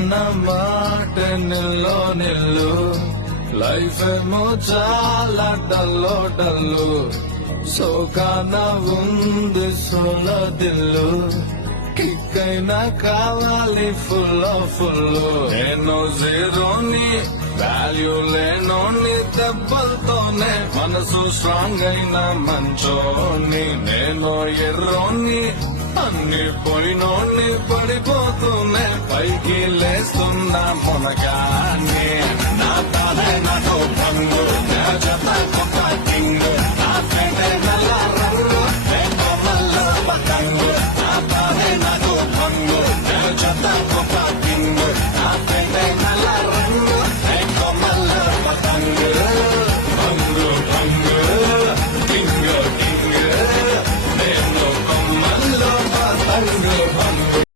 అన్న మాట నిల్లో నిల్లు లైఫ్ ఏమో చాలా డల్లు సోకాన ఉంది సోల దిల్లు కిక్కైనా కావాలి ఫుల్ నేను జీరోని వాల్యూ లేనోని దెబ్బలతోనే మనసు స్ట్రాంగ్ అయిన మంచోని నేను ఎర్రోని అన్ని పోయినోని పడిపోతూనే పైకి లేస్తున్నా మొనగా